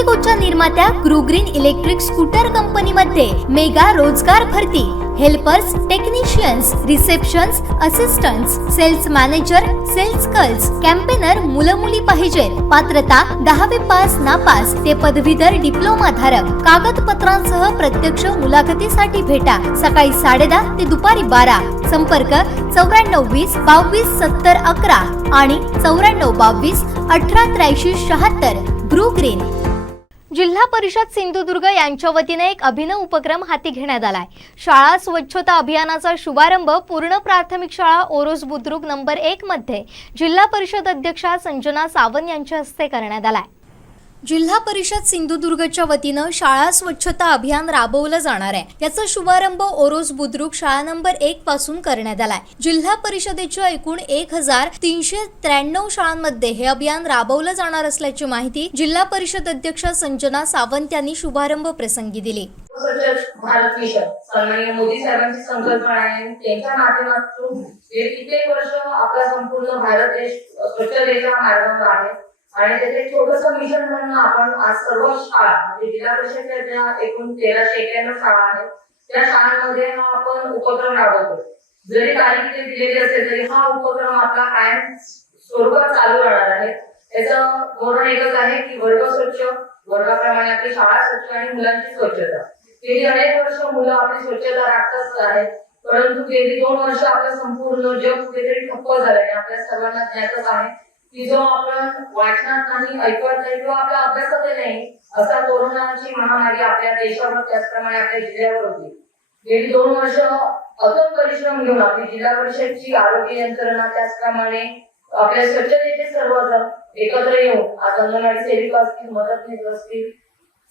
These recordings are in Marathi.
इंडिगोच्या निर्मात्या ग्रुग्रीन इलेक्ट्रिक स्कूटर कंपनीमध्ये मेगा रोजगार भरती, helpers, technicians, receptions, assistants, sales manager, sales girls, campaigner मुलं मुली पाहिजे। पात्रता 10वी पास नापास ते पदवीधर डिप्लोमा धारक। कागदपत्रांसह प्रत्यक्ष मुलाखतीसाठी भेटा सकाळी 10:30 ते दुपारी 12। संपर्क 9420 22 70 11 आणि 9422 18 83 76। ग्रुग्रीन। जिल्हा परिषद सिंधुदुर्ग यांच्या वतीने एक अभिनव उपक्रम हाती घेण्यात आलाय। शाळा स्वच्छता अभियानाचा शुभारंभ पूर्ण प्राथमिक शाळा ओरोस बुद्रुक नंबर 1 मध्ये जिल्हा परिषद अध्यक्षा संजना सावंत यांच्या हस्ते करण्यात आलाय। जिल्हा परिषद सिंधुदुर्गच्या वतीनं शाळा स्वच्छता अभियान राबवलं जाणार आहे। याचा शुभारंभ ओरोस बुद्रुक शाळा नंबर 1 पासून करण्यात आलाय। जिल्हा परिषदेच्या एकूण 1393 शाळांमध्ये हे अभियान राबवलं जाणार असल्याची माहिती जिल्हा परिषद अध्यक्षा संजना सावंत यांनी शुभारंभ प्रसंगी दिली। भारत मिशन सन्माननीय मोदी साहेबांची संकल्पना आहे। त्यांच्या माध्यमातून कित्येक वर्ष आपला संपूर्ण भारत देश स्वच्छतेच्या मार्गावर आहे आणि त्याचे छोटंसं मिशन म्हणून आपण आज सर्व शाळा म्हणजे जिल्हा परिषदेच्या एकूण 1391 शाळा आहेत त्या शाळांमध्ये हा आपण उपक्रम राबवतो। जरी तारीख दिलेली असेल तरी हा उपक्रम आपला कायम स्वरूपात चालू राहणार आहे। याचं धोरण एकच आहे की वर्ग स्वच्छ, वर्गाप्रमाणे आपली शाळा स्वच्छ आणि मुलांची स्वच्छता। गेली अनेक वर्ष मुलं आपली स्वच्छता राखतच आहेत, परंतु गेली 2 वर्ष आपलं संपूर्ण जग कुठेतरी ठप्प झालंय। आपल्या सर्वांना ज्ञातच आहे की जो आपण वाचनात नाही, ऐकत नाही किंवा आपल्या अभ्यासातही नाही असा कोरोनाची महामारी आपल्या देशावर त्याचप्रमाणे आपल्या जिल्ह्यावर होती। गेली 2 वर्ष अथक परिश्रम घेऊन आपली जिल्हा परिषदची आरोग्य यंत्रणा त्याचप्रमाणे आपल्या स्वच्छतेचे सर्वजण एकत्र येऊन आज अंगणवाडी सेविका असतील, मदतनीस असतील,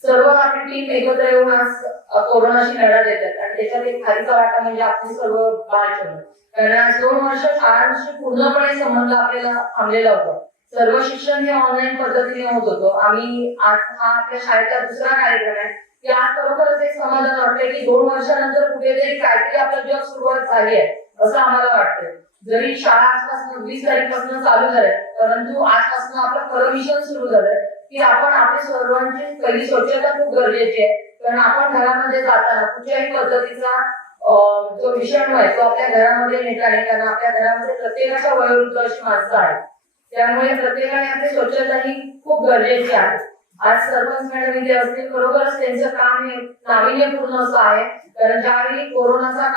सर्व आपली टीम एकत्र येऊन आज कोरोनाशी लढा देतात आणि त्याच्यात एक खारीचा वाटा म्हणजे आपली सर्व बालचंद्र। कारण आज 2 वर्ष शाळांशी पूर्णपणे संबंध आपल्याला थांबलेला होता। सर्व शिक्षण हे ऑनलाईन पद्धतीने होत होतं। आम्ही आज हा आपल्या शाळेचा दुसरा कार्यक्रम आहे की आज खरोखरच एक समाधान वाटतंय की 2 वर्षानंतर कुठेतरी काहीतरी आपलं जग सुरुवात झाली आहे असं आम्हाला वाटतंय। जरी शाळा आजपासून 20 तारखेपासून चालू झाल्या परंतु आजपासून आपलं खरं मिशन सुरू झालंय की आपण आपल्या सर्वांची पहिली स्वच्छता खूप गरजेची आहे। कारण आपण घरामध्ये जाताना कुठल्याही पद्धतीचा जो विषाणू आहे तो आपल्या घरामध्ये नेता नाही, कारण आपल्या घरामध्ये प्रत्येकाच्या वयोवृद्ध अशी माणसं आहेत, त्यामुळे प्रत्येकाने आपली स्वच्छता ही खूप गरजेची आहे। आज सरपंच मॅडम इथे असतील, खरोखरच त्यांचं काम हे नाविन्यपूर्ण असं आहे। कारण ज्यावेळी कोरोनाचा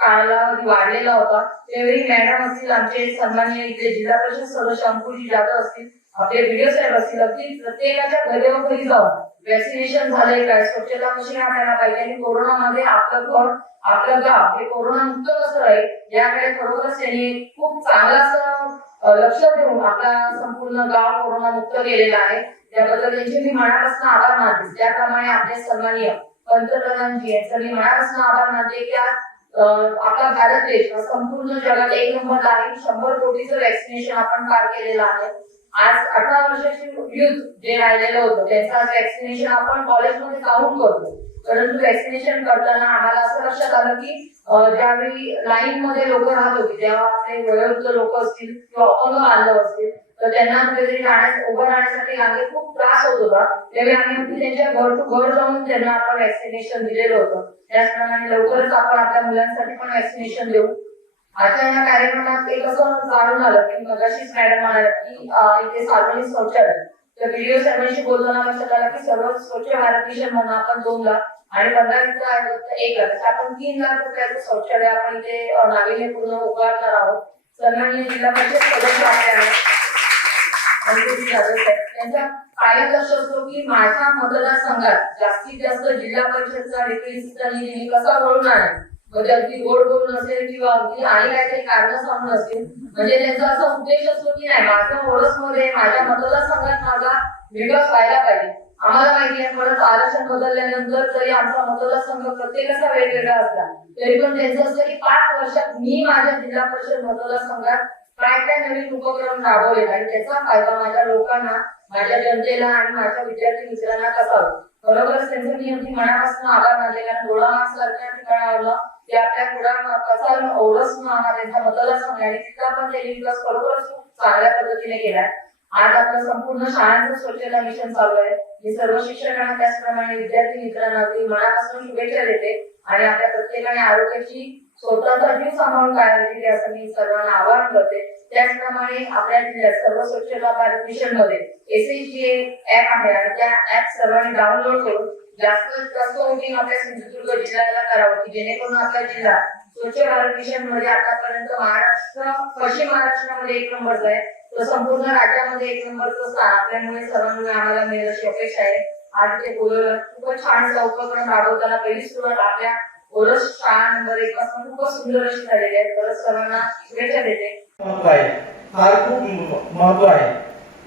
कालावधी वाढलेला होता त्यावेळी मॅडम असतील, आमचे सन्माननीय इथे जिल्हा परिषद सदस्य अंकुशी जाधव असतील, आपले व्हिडिओ साहेब असतील, अगदी प्रत्येकाच्या घरी जाऊन वॅक्सिनेशन झालंय काय, स्वच्छता कशी राखायला पाहिजे आणि कोरोनामध्ये आपलं घर आपलं गाव हे कोरोना मुक्त कसं राहील याकडे खरोखरच त्यांनी खूप चांगलं असं लक्ष देऊन आपला संपूर्ण गाव कोरोना मुक्त केलेला आहे। त्याबद्दल त्यांचे मी मनापासून आभार मानते। त्याप्रमाणे आपले सन्माननीय पंतप्रधानजी यांचं मी मनापासून आभार मानते की आपला भारत देश संपूर्ण जगात 1 नंबरला आहे। 100 कोटीचं वॅक्सिनेशन आपण पार केलेलं आहे। आज 18 वर्षाची युथ जे राहिलेलं होतं त्यांचं आज वॅक्सिनेशन आपण कॉलेजमध्ये जाऊन करतो। परंतु वॅक्सिनेशन करताना आम्हाला असं लक्षात आलं की ज्यावेळी लाईन मध्ये लोक राहत होती तेव्हा आपले वयोवृद्ध लोक असतील किंवा अपंग बांधव असतील तर त्यांना कुठेतरी उभं राहण्यासाठी रांगेत खूप त्रास होत होता। त्यावेळी आम्ही त्यांच्या घर टू घर जाऊन त्यांना आपण वॅक्सिनेशन दिलेलं होतं। त्याचप्रमाणे लवकरच आपण आपल्या मुलांसाठी पण वॅक्सिनेशन देऊ। आजच्या या कार्यक्रमात एक असं जाणून आलं की मगाशीच मॅडम म्हणाल्या की इथे सार्वजनिक शौचालय, तर व्हिडिओ साहेबांशी बोलताना लक्षात आलं की सर्व स्वच्छ भारत मिशन म्हणून आपण 2 लाख आणि 15 1 लाख आपण 3 लाख रुपयाचं शौचालय आपण इथे नाविन्यपूर्ण उभारणार आहोत। सन्माननीय जिल्हा परिषद सदस्य आपल्याला त्यांचा कायम लक्ष असतो की माझ्या मतदारसंघात जास्तीत जास्त जिल्हा परिषदचा रिप्रेझेंटेटिव्ह निधी कसा वळून आणणार, म्हणजे अगदी गोड बोलून असेल किंवा अगदी आणि काहीतरी कारण सांगून असेल, म्हणजे त्यांचा असा उद्देश असतो की नाही माझ्या ओळखमध्ये माझ्या मतदारसंघात माझा विकास व्हायला पाहिजे। आम्हाला माहिती आहे परत आरक्षण बदलल्यानंतर जरी आमचा मतदारसंघ प्रत्येकाचा वेगवेगळा असला तरी पण त्यांचं असतं की 5 वर्षात मी माझ्या जिल्हा परिषद मतदारसंघात काय नवीन उपक्रम राबवले आणि त्याचा फायदा माझ्या लोकांना, माझ्या जनतेला आणि माझ्या विद्यार्थी मित्रांना कसा होईल। खरोखरच त्यांचं मी अगदी मनापासून आभार मानते। कारण डोळा सारख्या ठिकाणावरनं ते आपल्या पुढे कसा ओळख त्यांचा मतदारसंघ आणि तिथला पण त्यांनी विकास खरोखरच खूप चांगल्या पद्धतीने केलाय। आज आपलं संपूर्ण शाळांचं स्वच्छता मिशन चालू आहे. मी सर्व शिक्षकांना त्याचप्रमाणे विद्यार्थी मित्रांना अगदी मनापासून शुभेच्छा देते आणि आपल्या प्रत्येकाने आरोग्याची स्वतःचा जीव सांभाळून काळजी घ्या असं मी सर्वांना आवाहन करते. त्याचप्रमाणे आपल्या जिल्ह्यात सर्व स्वच्छता भारत मिशन मध्ये SHGA ऍप आहे आणि त्या ऍप सर्वांनी डाउनलोड करून जास्तीत जास्त वोटिंग आपल्या सिंधुदुर्ग जिल्ह्याला करावं की जेणेकरून आपला जिल्हा स्वच्छ भारत मिशन मध्ये आतापर्यंत पश्चिम महाराष्ट्रामध्ये 1 नंबरचा आहे. तो संपूर्ण राज्यामध्ये 1 नंबरचं स्थान आपल्यामुळे सर्वांमुळे आम्हाला मिळेल अशी अपेक्षा आहे. आज ते बोलवलं खूपच छान उपक्रम राबवताना पहिली सुरुवात आपल्या ओरस शाळा नंबर 1 पासून खूपच सुंदर अशी झालेली आहे. खरंच सर्वांना शुभेच्छा देते. फार खूप महत्व आहे.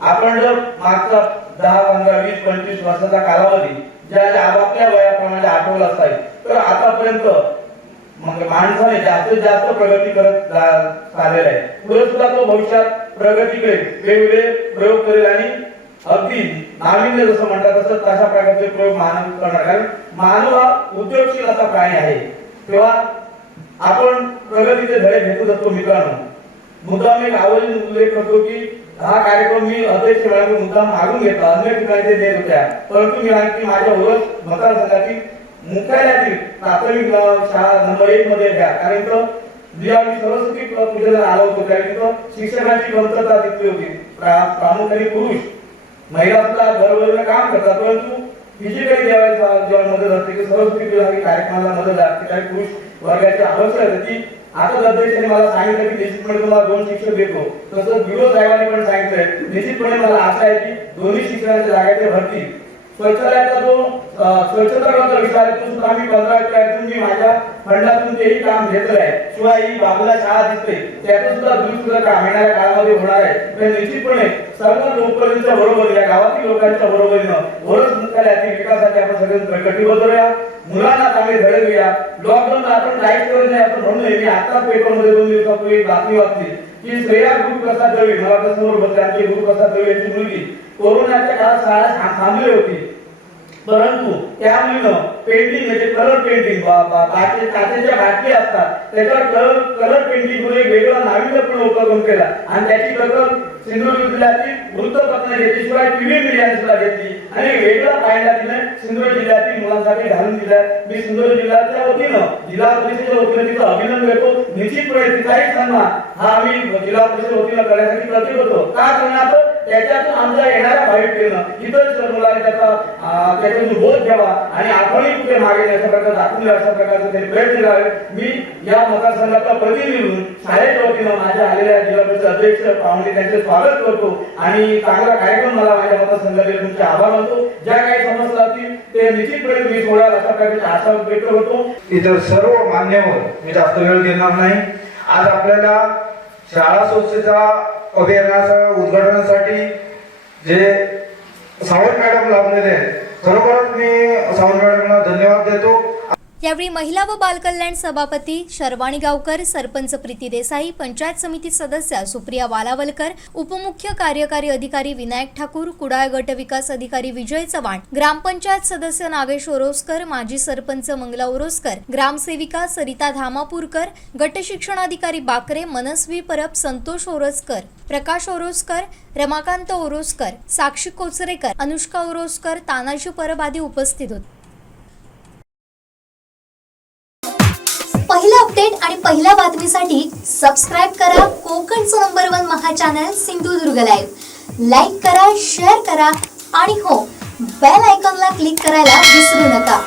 आपण जर मागचा 10, 15, 20, 25 वर्षाचा कालावधी ज्या आपापल्या वयाप्रमाणे आठवला असाय तर आतापर्यंत मग माणसाने जास्तीत जास्त प्रगती करत चाललेला आहे. पुढे सुद्धा तो भविष्यात प्रगती करेल, वेगवेगळे प्रयोग करेल आणि अगदी नाविन्य जसं म्हणतात तसं तशा प्रकारचे प्रयोग मानव करणार. कारण मानव हा उद्योगशील असा प्राणी आहे. तेव्हा आपण प्रगतीचे धडे घेतच असतो. मित्रांनो, मुद्दाम एक आवर्जून उल्लेख करतो की हा कार्यक्रम मी अध्यक्ष मॅडम मुद्दाम मागून घेतला, अन्य ठिकाणी ते देत होत्या, परंतु मी आणखी माझ्या ओळख मतदारसंघातील मुख्यालयातील प्राथमिक शाळा नंबर 1 मध्ये घ्या. कारण तो ज्यावेळी सरस्वती पूजेला आलो होतो त्यावेळी तो शिक्षकांची कमतरता दिसली होती. प्रामुख्याने पुरुष महिला सुद्धा घरोघरीला काम करतात, परंतु फिजिकली जेव्हा मदत असते की सरस्वती पूजा कार्यक्रमाला मदत असते त्यावेळी पुरुष वर्गाची आवश्यकता होती. आता अध्यक्षांनी मला सांगितलं की निश्चितपणे तुम्हाला 2 शिक्षक देतो. तसंच बिरो साहेबांनी पण सांगितलंय निश्चितपणे मला आशा आहे की दोन्ही शिक्षकांच्या जागेचे भरती. शौचालयाचा जो स्वच्छतागृहाचा विषय आहे तो सुद्धा आम्ही 15 मी माझ्या फंडातून तेही काम घेतलं आहे. शिवाय ही बाजूला शाळा दिसते त्याचं सुद्धा दुरुस्त काम येणाऱ्या काळामध्ये होणार आहे. तर निश्चितपणे सर्व लोकप्रतिनिधींच्या बरोबर या गावातील लोकांच्या बरोबरीनं ओरस मुख्यालयातील विकासासाठी आपण सगळे कटिबद्ध राहूया. मुलांना चांगले धडे देऊया. लॉकडाऊन आपण लाईट करत नाही आपण म्हणून मी आताच पेपरमध्ये 2 दिवसापूर्वी एक बातमी वाचली की श्रेया गुरुप्रसाद दळवी, मला तर समोर बसले आमचे गुरुप्रसाद दळवी यांची मुलगी कोरोनाच्या काळात शाळा थांबली होती, परंतु त्या मुलीनं पेंटिंग म्हणजे कलर पेंटिंग काचेच्या बाटली असतात त्याच्यावर कलर पेंटिंग करून एक वेगळा नाविन्यपूर्ण उपक्रम केला आणि त्याची दखल सिंधुदुर्ग जिल्ह्यातील वृत्तपत्र घेतली, शिवाय टीव्ही मीडियाने सुद्धा घेतली आणि वेगळा फायदा तिने सिंधुदुर्ग जिल्ह्यातील मुलांसाठी घालून दिला. मी सिंधुदुर्ग जिल्ह्याच्या वतीनं जिल्हा परिषदेच्या वतीनं तिचं अभिनंदन करतो. निश्चितपणे तिचाही सन्मान हा आम्ही जिल्हा परिषद वतीनं करण्यासाठी प्रतिबद्ध होतो. का करणार त्याच्यातून आमच्या येणाऱ्या भावी पिढीनं इतर मुलांनी त्याच्यातून बोध घ्यावा आणि आपणही कुठे मागे अशा प्रकारे दाखवून अशा प्रकारचे ते प्रयत्न करावे. मी या मतदारसंघाचा प्रतिनिधी म्हणून शाळेच्या वतीनं माझ्या आलेल्या जिल्हा परिषद अध्यक्ष पाहुणे त्यांचे स्वागत करतो आणि चांगला कार्यक्रम मला माझ्या मतदारसंघातील तुमचे आभार मानतो. ज्या काही समस्या असतील ते निश्चितपणे तुम्ही सोडाल अशा प्रकारची आशा व्यक्त करतो. इतर सर्व मान्यवर मी जास्त वेळ देणार नाही. आज आपल्याला शाळा स्वच्छता अभियानाच्या उद्घाटनासाठी जे सावंत मॅडम लाभलेले आहेत, खरोखरच मी सावंत मॅडमला धन्यवाद देतो. यावेळी महिला व बालकल्याण सभापती शर्वाणी गावकर, सरपंच प्रीती देसाई, पंचायत समिती सदस्य सुप्रिया वालावलकर, उपमुख्य कार्यकारी अधिकारी विनायक ठाकूर, कुडाळ गट विकास अधिकारी विजय चव्हाण, ग्रामपंचायत सदस्य नागेश ओरोसकर, माजी सरपंच मंगला ओरोसकर, ग्रामसेविका सरिता धामापूरकर, गट शिक्षणाधिकारी बाकरे, मनस्वी परब, संतोष ओरोसकर, प्रकाश ओरोसकर, रमाकांत ओरोसकर, साक्षी कोचरेकर, अनुष्का ओरोसकर, तानाजी परब आदी उपस्थित होते. पहिला अपडेट आणि पहिल्या बातमीसाठी सबस्क्राइब करा कोकणचं नंबर 1 महा चॅनल सिंधुदुर्ग लाईव्ह. लाईक करा, शेअर करा आणि हो, बेल आयकॉनला क्लिक करायला विसरू नका.